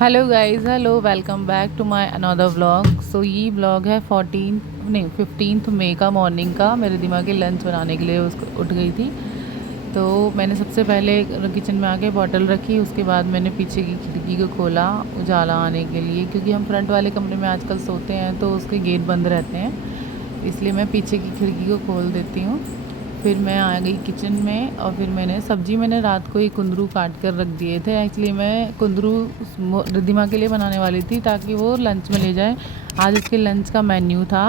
Hello guys, hello, welcome back to my another vlog. So ये vlog है 15 मई का morning का। मेरे दिमाग के लंच बनाने के लिए उसको उठ गई थी। तो मैंने सबसे पहले किचन में आके बॉटल रखी, उसके बाद मैंने पीछे की खिड़की को खोला उजाला आने के लिए, क्योंकि हम फ्रंट वाले कमरे में आजकल सोते हैं तो उसके गेट बंद रहते हैं, इसलिए मैं पीछे की खिड़की को खोल देती हूँ। फिर मैं आ गई किचन में और फिर मैंने रात को ही कुंदरू काट कर रख दिए थे। एक्चुअली मैं कुंदरू रिद्धिमा के लिए बनाने वाली थी ताकि वो लंच में ले जाए। आज उसके लंच का मेन्यू था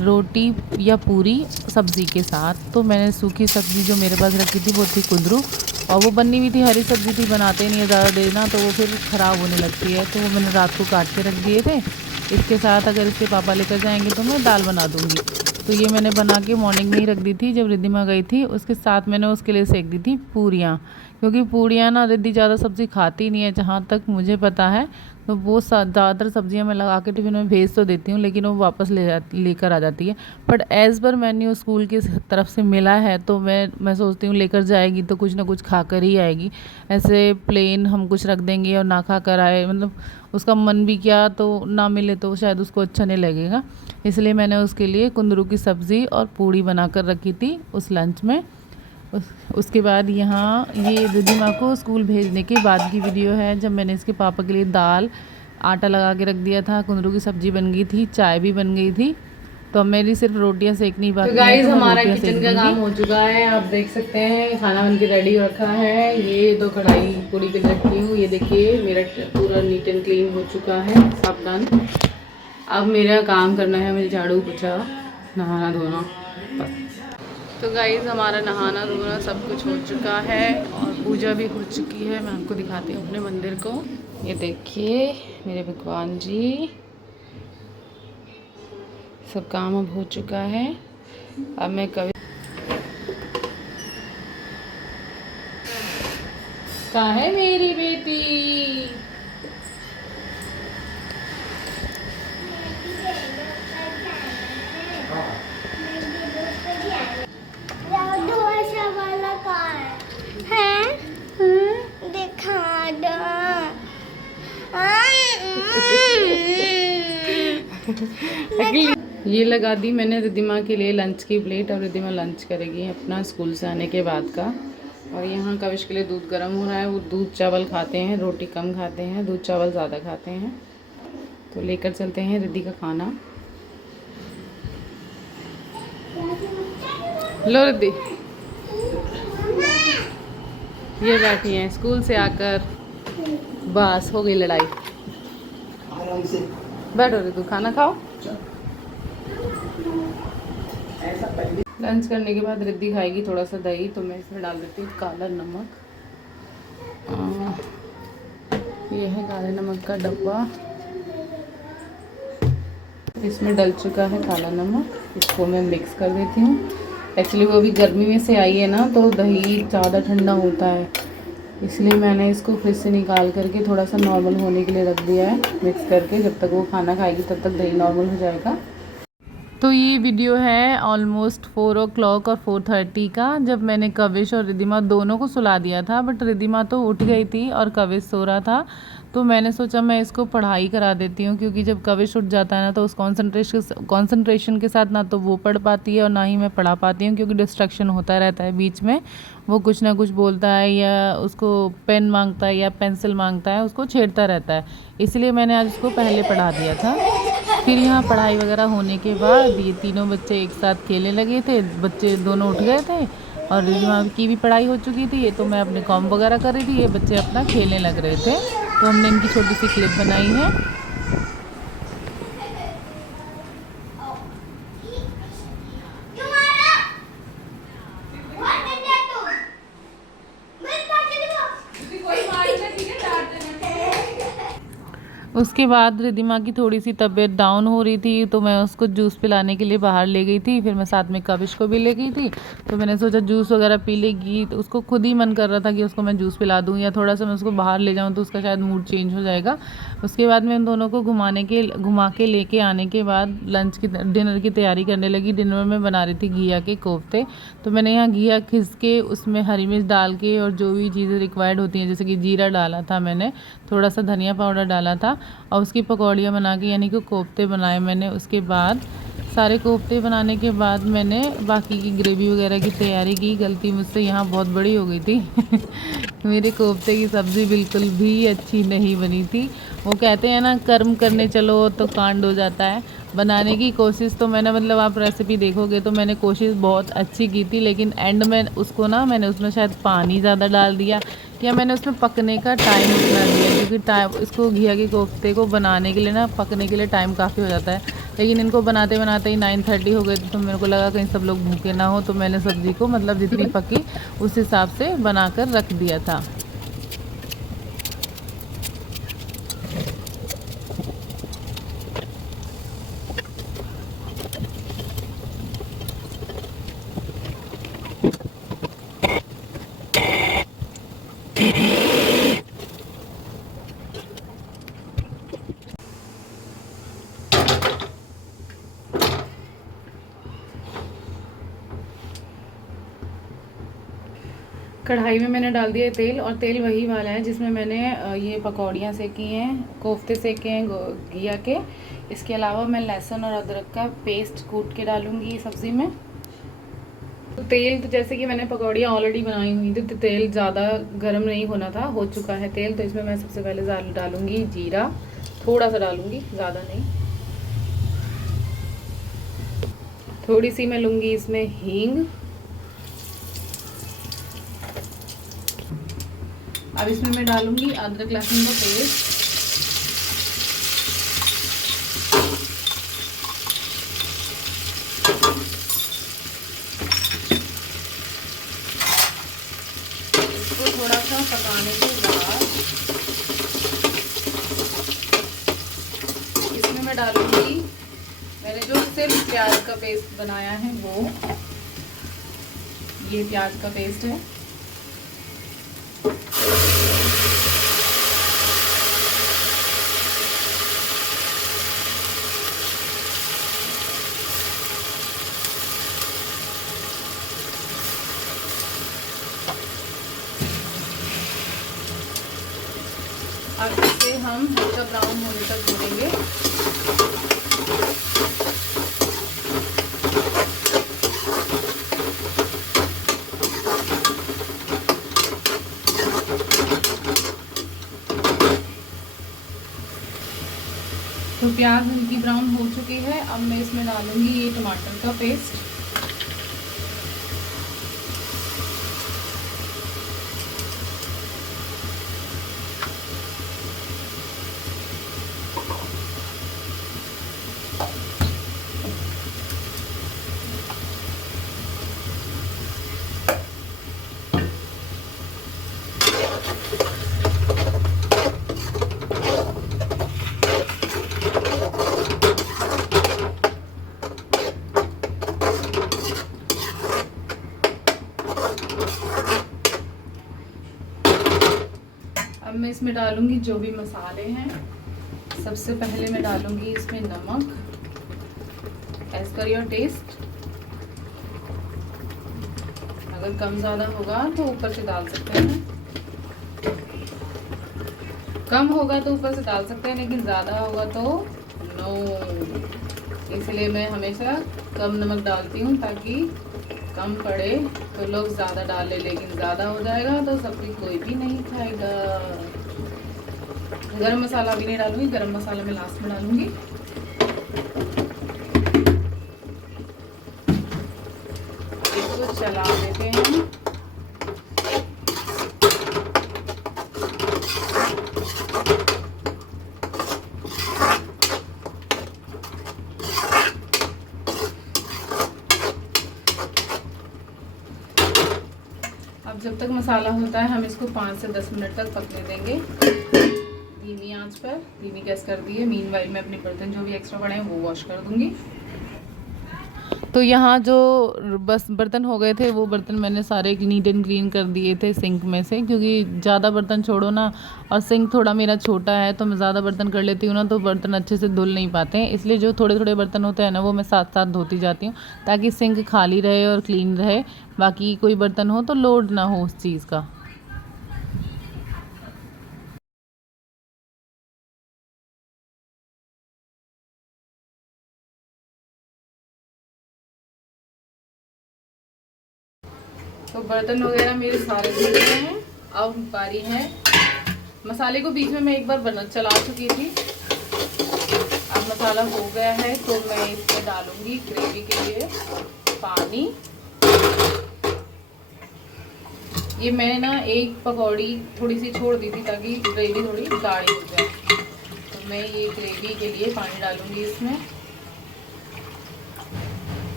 रोटी या पूरी सब्ज़ी के साथ। तो मैंने सूखी सब्ज़ी जो मेरे पास रखी थी वो थी कुंदरू, और वो बनी हुई थी, हरी सब्ज़ी थी, बनाते नहीं है ज़्यादा देर ना तो वो फिर ख़राब होने लगती है, तो वो मैंने रात को काट के रख दिए थे। इसके साथ अगर इसके पापा लेकर जाएंगे तो मैं दाल बना दूँगी। तो ये मैंने बना के मॉर्निंग में ही रख दी थी। जब रिद्धिमा गई थी उसके साथ मैंने उसके लिए सेक दी थी पूरियाँ, क्योंकि पूरियाँ ना रिद्धि ज़्यादा सब्ज़ी खाती नहीं है जहाँ तक मुझे पता है। तो वो ज़्यादातर सब्जियाँ मैं लगा के टिफ़िन में भेज तो देती हूँ, लेकिन वो वापस लेकर आ जाती है। But as per menu school की तरफ से मिला है तो मैं सोचती हूँ लेकर जाएगी तो कुछ ना कुछ खा कर ही आएगी। ऐसे प्लेन हम कुछ रख देंगे और ना खा कर आए, मतलब उसका मन भी क्या, तो ना मिले तो शायद उसको अच्छा नहीं लगेगा। इसलिए मैंने उसके लिए कुंदरू की सब्ज़ी और पूड़ी बनाकर रखी थी उस लंच में। उसके बाद यहाँ ये रिद्धिमा को स्कूल भेजने के बाद की वीडियो है, जब मैंने इसके पापा के लिए दाल आटा लगा के रख दिया था, कुंदरू की सब्ज़ी बन गई थी, चाय भी बन गई थी। तो अब मेरी सिर्फ रोटियां सेकनी बाकी है। तो गाइस हमारा किचन का काम हो चुका है, आप देख सकते हैं खाना बन के रेडी रखा है। ये दो कढ़ाई पूरी पे रखी हूँ, ये देखिए मेरा पूरा नीट एंड क्लीन हो चुका है, सब डन। अब मेरा काम करना है, मुझे झाड़ू पोछा नहाना धोना बस। तो गाइज़ हमारा नहाना धोना सब कुछ हो चुका है और पूजा भी हो चुकी है। मैं आपको दिखाती हूँ अपने मंदिर को। ये देखिए मेरे भगवान जी, सब काम अब हो चुका है। अब मैं कभी कहाँ है मेरी बेटी? ये लगा दी मैंने रिद्धिमा के लिए लंच की प्लेट, और रिद्धिमा लंच करेगी अपना स्कूल से आने के बाद का। और यहाँ कविश के लिए दूध गर्म हो रहा है, वो दूध चावल खाते हैं, रोटी कम खाते हैं, दूध चावल ज़्यादा खाते हैं। तो लेकर चलते हैं रिद्धि का खाना। लो रिद्धि, ये बैठी हैं स्कूल से आकर, बस हो गई लड़ाई। बैठो रिद्धि, खाना खाओ। लंच करने के बाद रिद्धि खाएगी थोड़ा सा दही, तो मैं इसमें डाल देती हूँ काला नमक। ये है काले नमक का डब्बा, इसमें डल चुका है काला नमक। इसको मैं मिक्स कर देती हूँ। एक्चुअली वो अभी गर्मी में से आई है ना, तो दही ज़्यादा ठंडा होता है, इसलिए मैंने इसको फिर से निकाल करके थोड़ा सा नॉर्मल होने के लिए रख दिया है मिक्स करके। जब तक वो खाना खाएगी तब तक दही नॉर्मल हो जाएगा। तो ये वीडियो है ऑलमोस्ट 4 o'clock और 4:30 का, जब मैंने कविश और रिद्धिमा दोनों को सुला दिया था। बट रिद्धिमा तो उठ गई थी और कविश सो रहा था, तो मैंने सोचा मैं इसको पढ़ाई करा देती हूँ, क्योंकि जब कविश उठ जाता है ना तो उस कंसंट्रेशन के साथ ना तो वो पढ़ पाती है और ना ही मैं पढ़ा पाती हूँ, क्योंकि डिस्ट्रैक्शन होता रहता है बीच में। वो कुछ ना कुछ बोलता है या उसको पेन मांगता है या पेंसिल मांगता है, उसको छेड़ता रहता है। इसलिए मैंने आज उसको पहले पढ़ा दिया था। फिर यहाँ पढ़ाई वगैरह होने के बाद ये तीनों बच्चे एक साथ खेलने लगे थे। बच्चे दोनों उठ गए थे और रिद्धिमा की भी पढ़ाई हो चुकी थी, तो मैं अपने काम वगैरह कर रही थी, ये बच्चे अपना खेलने लग रहे थे। तो हमने इनकी छोटी सी क्लिप बनाई है। उसके बाद रिद्धिमा की थोड़ी सी तबीयत डाउन हो रही थी, तो मैं उसको जूस पिलाने के लिए बाहर ले गई थी। फिर मैं साथ में कविश को भी ले गई थी। तो मैंने सोचा जूस वगैरह पी लेगी, तो उसको खुद ही मन कर रहा था कि उसको मैं जूस पिला दूँ या थोड़ा सा मैं उसको बाहर ले जाऊँ, तो उसका शायद मूड चेंज हो जाएगा। उसके बाद मैं उन दोनों को घुमा के लेके आने के बाद डिनर की तैयारी करने लगी। डिनर में बना रही थी घिया के कोफ्ते। तो मैंने यहाँ घिया खिस के उसमें हरी मिर्च डाल के और जो भी चीज़ें रिक्वायर्ड होती हैं, जैसे कि जीरा डाला था मैंने, थोड़ा सा धनिया पाउडर डाला था, और उसकी पकौड़ियाँ बना के यानी कि कोफ्ते बनाए मैंने। उसके बाद सारे कोफ्ते बनाने के बाद मैंने बाकी की ग्रेवी वगैरह की तैयारी की। गलती मुझसे यहाँ बहुत बड़ी हो गई थी मेरे कोफ्ते की सब्ज़ी बिल्कुल भी अच्छी नहीं बनी थी। वो कहते हैं ना, कर्म करने चलो तो कांड हो जाता है। बनाने की कोशिश तो मैंने, मतलब आप रेसिपी देखोगे तो मैंने कोशिश बहुत अच्छी की थी, लेकिन एंड में उसको ना मैंने उसमें शायद पानी ज़्यादा डाल दिया, या मैंने उसमें पकने का टाइम उतना दिया, क्योंकि टाइम इसको घिया के कोफ्ते को बनाने के लिए ना, पकने के लिए टाइम काफ़ी हो जाता है। लेकिन इनको बनाते बनाते ही 9:30 हो गए, तो मेरे को लगा कहीं सब लोग भूखे ना हो, तो मैंने सब्ज़ी को मतलब जितनी पकी उस हिसाब से बनाकर रख दिया था। कढ़ाई में मैंने डाल दिया तेल, और तेल वही वाला है जिसमें मैंने ये पकौड़ियाँ सेकी हैं, कोफ्ते सेके हैं घिया के। इसके अलावा मैं लहसुन और अदरक का पेस्ट कूट के डालूँगी सब्ज़ी में। तो तेल, तो जैसे कि मैंने पकौड़ियाँ ऑलरेडी बनाई हुई थी, तो तेल ज़्यादा गर्म नहीं होना था, हो चुका है तेल। तो इसमें मैं सबसे पहले डालूँगी जीरा, थोड़ा सा डालूँगी, ज़्यादा नहीं। थोड़ी सी मैं लूँगी इसमें हींग। अब इसमें मैं डालूंगी अदरक लहसुन का पेस्ट। इसको थोड़ा सा पकाने के बाद इसमें मैं डालूंगी मैंने जो सिर्फ प्याज का पेस्ट बनाया है, वो ये प्याज का पेस्ट है। अब इसे हम हल्का ब्राउन होने तक भूनेंगे। तो प्याज हल्की ब्राउन हो चुकी है। अब मैं इसमें डालूंगी ये टमाटर का पेस्ट। अब मैं इसमें डालूंगी जो भी मसाले हैं। सबसे पहले मैं डालूंगी इसमें नमक एज पर योर टेस्ट। अगर कम ज़्यादा होगा तो ऊपर से डाल सकते हैं, कम होगा तो ऊपर से डाल सकते हैं, लेकिन ज़्यादा होगा तो नो। इसलिए मैं हमेशा कम नमक डालती हूँ, ताकि कम पड़े तो लोग ज़्यादा डाल ले, लेकिन ज़्यादा हो जाएगा तो सब्ज़ी कोई भी नहीं खाएगा। गरम मसाला भी नहीं डालूंगी, गरम मसाला मैं लास्ट में डालूंगी। इसको चला देते हैं। अब जब तक मसाला होता है, हम इसको 5 से 10 मिनट तक पकने देंगे धीमी आंच आंच पर, धीमी गैस कर दी है। मीनवाइल मैं अपने बर्तन जो भी एक्स्ट्रा पड़े हैं वो वॉश कर दूँगी। तो यहाँ जो बस बर्तन हो गए थे वो बर्तन मैंने सारे नीट एंड क्लीन कर दिए थे सिंक में से, क्योंकि ज़्यादा बर्तन छोड़ो ना, और सिंक थोड़ा मेरा छोटा है तो मैं ज़्यादा बर्तन कर लेती हूँ ना तो बर्तन अच्छे से धुल नहीं पाते हैं। इसलिए जो थोड़े थोड़े बर्तन होते हैं ना वो मैं साथ साथ धोती जाती हूँ, ताकि सिंक खाली रहे और क्लीन रहे, बाकी कोई बर्तन हो तो लोड ना हो उस चीज़ का। तो बर्तन वगैरह मेरे सारे धुल गए हैं। अब बारी है, मसाले को बीच में मैं एक बार चला चुकी थी। अब मसाला हो गया है तो मैं इसमें डालूंगी ग्रेवी के लिए पानी। ये मैंने ना एक पकौड़ी थोड़ी सी छोड़ दी थी ताकि ग्रेवी थोड़ी गाढ़ी हो जाए, तो मैं ये ग्रेवी के लिए पानी डालूंगी इसमें।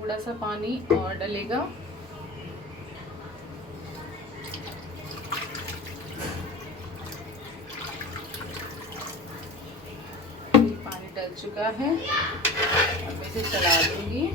थोड़ा सा पानी और डलेगा। पानी डल चुका है, अब इसे चला दूंगी।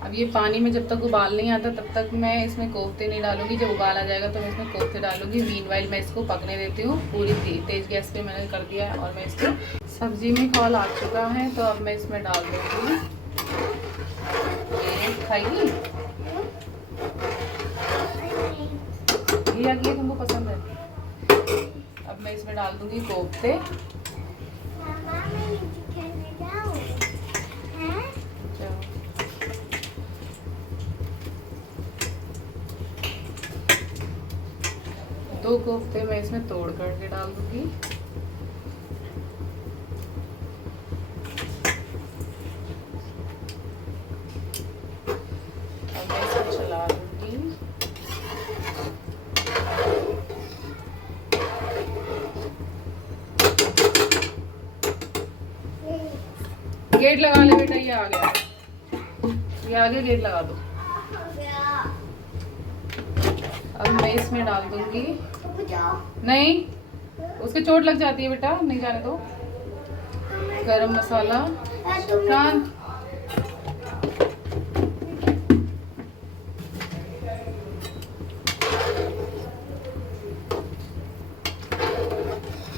अब ये पानी में जब तक उबाल नहीं आता तब तक मैं इसमें कोफ्ते नहीं डालूंगी। जब उबाल आ जाएगा तो मैं इसमें कोफ्ते डालूंगी। मीनवाइल मैं इसको पकने देती हूँ। पूरी तेज गैस पे मैंने कर दिया है और मैं इसको, सब्जी में कॉल आ चुका है तो अब मैं इसमें डाल दूँगी। ये खाएगी, ये तुमको पसंद है। अब मैं इसमें डाल दूँगी कोफ्ते। दो कोफ्ते मैं इसमें तोड़ करके डाल दूंगी। अब मैं इसको चला दूंगी। गेट लगा ले बेटा, ये आ गया, ये आगे गेट लगा दो। अब मैं इसमें डाल दूंगी, नहीं उसके चोट लग जाती है बेटा, नहीं जाने दो। गरम मसाला, शांत।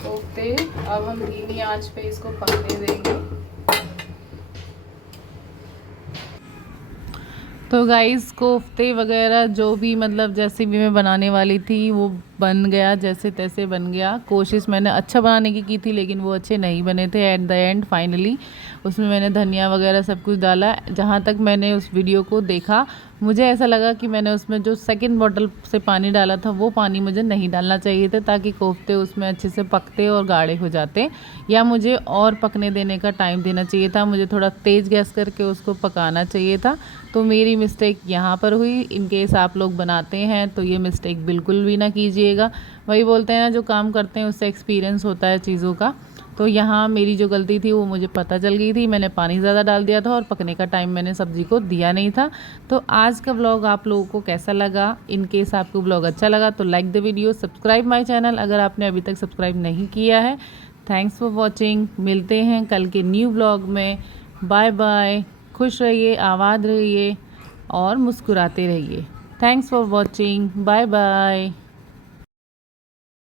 कोफ्ते अब हम धीमी आंच पे इसको पकने देंगे। तो गाइस कोफ्ते वगैरह जो भी मतलब जैसे भी मैं बनाने वाली थी वो बन गया, जैसे तैसे बन गया। कोशिश मैंने अच्छा बनाने की थी लेकिन वो अच्छे नहीं बने थे। एट द एंड फाइनली उसमें मैंने धनिया वगैरह सब कुछ डाला। जहाँ तक मैंने उस वीडियो को देखा मुझे ऐसा लगा कि मैंने उसमें जो सेकंड बॉटल से पानी डाला था वो पानी मुझे नहीं डालना चाहिए था, ताकि कोफ्ते उसमें अच्छे से पकते और गाढ़े हो जाते, या मुझे और पकने देने का टाइम देना चाहिए था। मुझे थोड़ा तेज़ गैस करके उसको पकाना चाहिए था। तो मेरी मिस्टेक यहाँ पर हुई। इन केस आप लोग बनाते हैं तो ये मिस्टेक बिल्कुल भी ना कीजिएगा। वही बोलते हैं ना, जो काम करते हैं उससे एक्सपीरियंस होता है चीज़ों का। तो यहाँ मेरी जो गलती थी वो मुझे पता चल गई थी। मैंने पानी ज़्यादा डाल दिया था और पकने का टाइम मैंने सब्ज़ी को दिया नहीं था। तो आज का ब्लॉग आप लोगों को कैसा लगा? इन केस आपको ब्लॉग अच्छा लगा तो like the video, subscribe my channel अगर आपने अभी तक सब्सक्राइब नहीं किया है। Thanks for watching. मिलते हैं कल के न्यू ब्लॉग में। Bye bye. खुश रहिए, आबाद रहिए और मुस्कुराते रहिए। Thanks for watching. Bye bye.